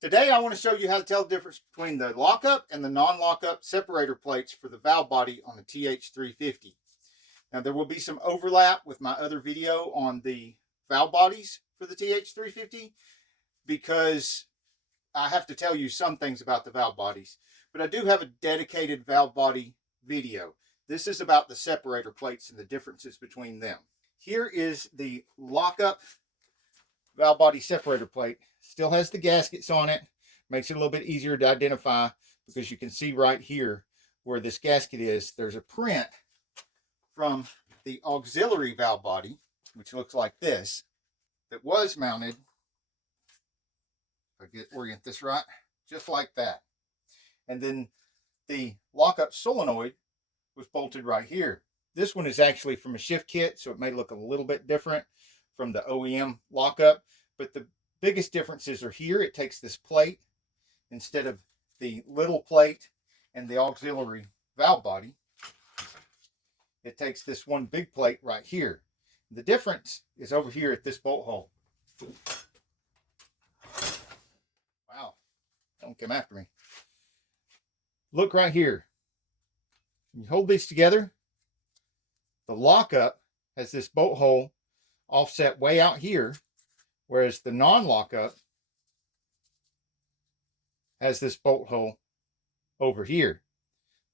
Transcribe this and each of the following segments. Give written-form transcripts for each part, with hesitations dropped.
Today I want to show you how to tell the difference between the lockup and the non-lockup separator plates for the valve body on the th350. Now there will be some overlap with my other video on the valve bodies for the th350 because I have to tell you some things about the valve bodies, but I do have a dedicated valve body video. This is about the separator plates and the differences between them. Here is the lockup valve body separator plate. Still has the gaskets on it. Makes it a little bit easier to identify because you can see right here where this gasket is. There's a print from the auxiliary valve body, which looks like this, that was mounted, if I orient this right, just like that. And then the lockup solenoid was bolted right here. This one is actually from a shift kit, so it may look a little bit different from the OEM lockup, but the biggest differences are here. It takes this plate instead of the little plate and the auxiliary valve body. It takes this one big plate right here. The difference is over here at this bolt hole. Wow, don't come after me. Look right here. You hold these together. The lockup has this bolt hole offset way out here, whereas the non-lockup has this bolt hole over here.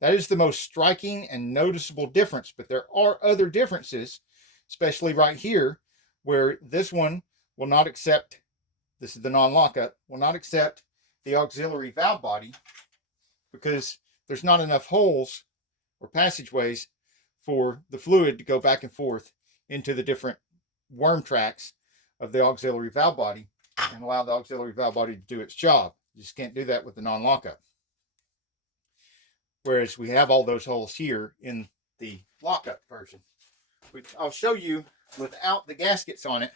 That is the most striking and noticeable difference, but there are other differences, especially right here, where this one will not accept, this is the non-lockup, will not accept the auxiliary valve body because there's not enough holes or passageways for the fluid to go back and forth into the different worm tracks of the auxiliary valve body and allow the auxiliary valve body to do its job. You just can't do that with the non-lockup. Whereas we have all those holes here in the lockup version, which I'll show you without the gaskets on it.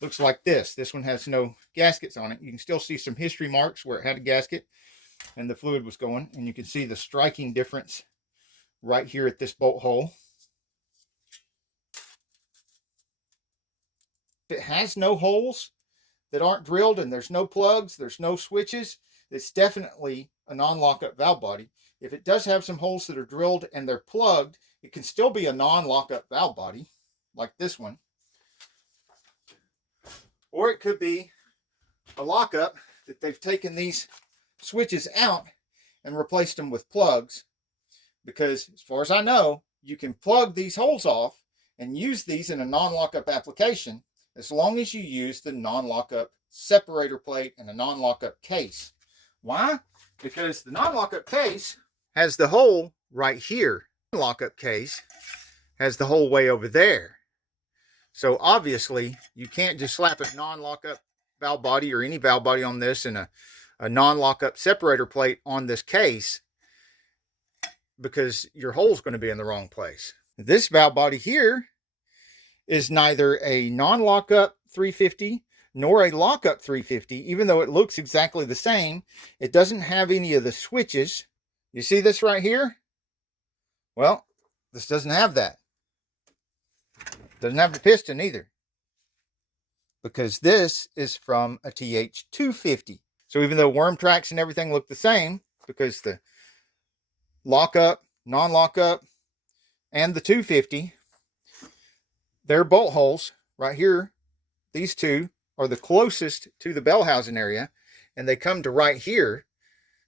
Looks like this. This one has no gaskets on it. You can still see some history marks where it had a gasket and the fluid was going, and you can see the striking difference right here at this bolt hole. If it has no holes that aren't drilled and there's no plugs, there's no switches, it's definitely a non-lockup valve body. If it does have some holes that are drilled and they're plugged, it can still be a non-lockup valve body like this one. Or it could be a lockup that they've taken these switches out and replaced them with plugs, because as far as I know, you can plug these holes off and use these in a non-lockup application as long as you use the non-lockup separator plate and a non-lockup case. Why? Because the non-lockup case has the hole right here. The lockup case has the hole way over there. So obviously you can't just slap a non-lockup valve body or any valve body on this and a non-lockup separator plate on this case, because your hole's going to be in the wrong place. This valve body here is neither a non-lockup 350 nor a lockup 350, even though it looks exactly the same. It doesn't have any of the switches. You see this right here? Well, this doesn't have that. Doesn't have the piston either, because this is from a th250. So even though worm tracks and everything look the same, because the lockup, non-lockup, and the 250, their bolt holes right here, these two are the closest to the bell housing area, and they come to right here.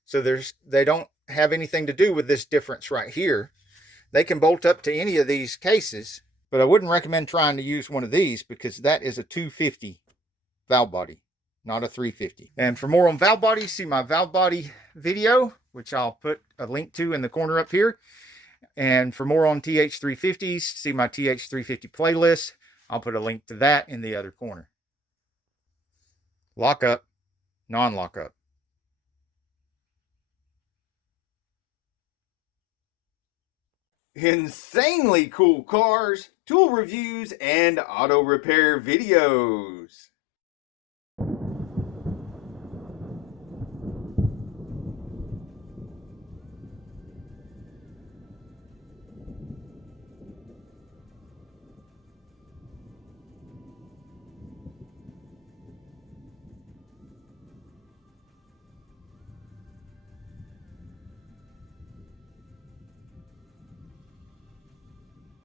So they don't have anything to do with this difference right here. They can bolt up to any of these cases, but I wouldn't recommend trying to use one of these because that is a 250 valve body, not a 350. And for more on valve bodies, see my valve body video, which I'll put a link to in the corner up here. And for more on th350s, see my th350 playlist. I'll put a link to that in the other corner. Lockup, non-lockup. Insanely cool cars, tool reviews, and auto repair videos.